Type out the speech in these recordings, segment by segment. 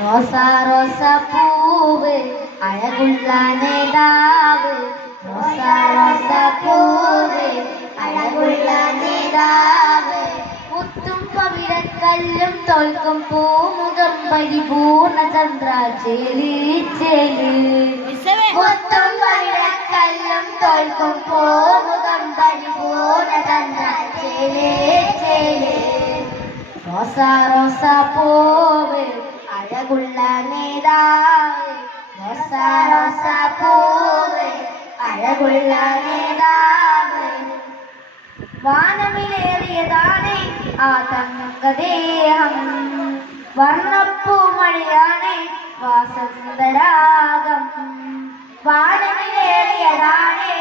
റോസ റോസ പൂവ് അഴകുള്ള നേതാവ്, റോസ റോസ പൂവ് അഴകുള്ള നേതാവ്, മുത്തും പവിഴക്കല്ലും തോൽക്കും പൂമുഖം പരിപൂർണ ചന്ദ്രാചേലി ചേലി, മുത്തും പവിഴക്കല്ലും തോൽക്കും പൂമുഖം പരിപൂർണ ചന്ദ്രാചേലി ചേലി. റോസ റോസ പൂവ് അഴകുള്ള നേതാവ്, റോസ റോസ പൂവ് അഴകുള്ള നേതാവ്, വാനമിലേറിയതാണ് ആ തങ്കദേഹം, വർണ്ണപ്പൂമണിയാണ് വാസന്തരാഗം, വാനമിലേറിയതാണ്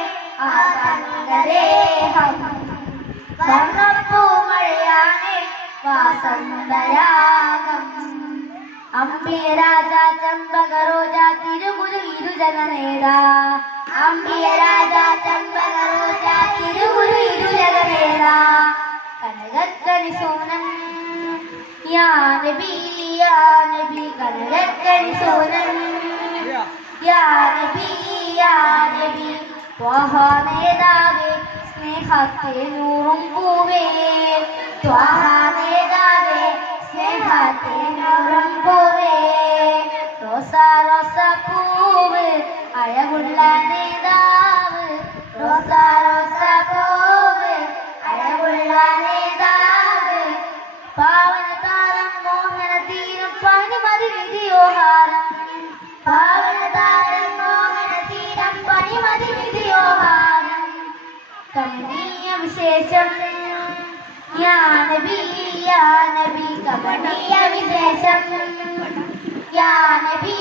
ആ തങ്കദേഹം, വർണ്ണപ്പൂമണിയാണ് വാസന്തരാഗം. അമ്പിയ രാജ ചമ്പക റോജ തിരുഗുരു ഇരുജനനേതാ, അമ്പിയ രാജ ചമ്പക റോജ തിരുഗുരു ഇരുജനനേതാ, കനകക്കണി സോനം യാ നബി യാ നബി, കനകക്കണി സോനം യാ നബി യാ നബി, ത്വാഹ നേതാവേ സ്നേഹത്തെ നൂറും പൂവേ, ത്വാഹ നേതാവേ സ്നേഹത്തെ നൂറും പൂവേ, റോസ റോസ പൂവ് അഴകുള്ള നേതാവ്, റോസ റോസ പൂവ് അഴകുള്ള നേതാവ്, പാവനതാരം മോഹനതീരം പണിമതി വിധിയോഹാരം, പാവനതാരം മോഹനതീരം പണിമതി വിധിയോഹാരം, കമനീയ വിശേഷം യാ നബി യാ നബി, കമനീയ വിശേഷം യാ നബി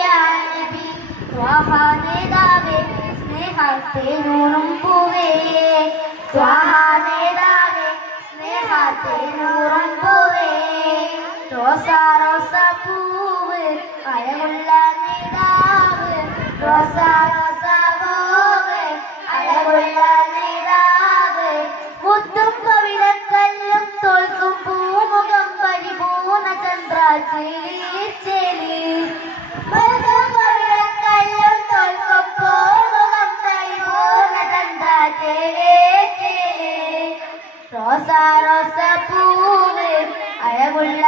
യാ നബി, ത്വാഹ നേതാവേ സ്നേഹത്തെ നൂറും പൂവേ, ത്വാഹ നേതാവേ സ്നേഹത്തെ നൂറും പൂവേ, റോസ റോസ പൂവ് അഴകുള്ള നേതാവ്, റോസ റോസ പൂവ് അഴകുള്ള നേതാവ്, മുത്തും പവിഴക്കല്ലും തോൽക്കും പൂമുഖം പരിപൂർണ ചന്ദ്രാചേലി ചേലി, മുത്തും പവിഴക്കല്ലും തോൽക്കും പൂമുഖം പരിപൂർണ ചന്ദ്രാചേലി ചേലി, റോസ റോസ പൂവ് അഴകുള്ള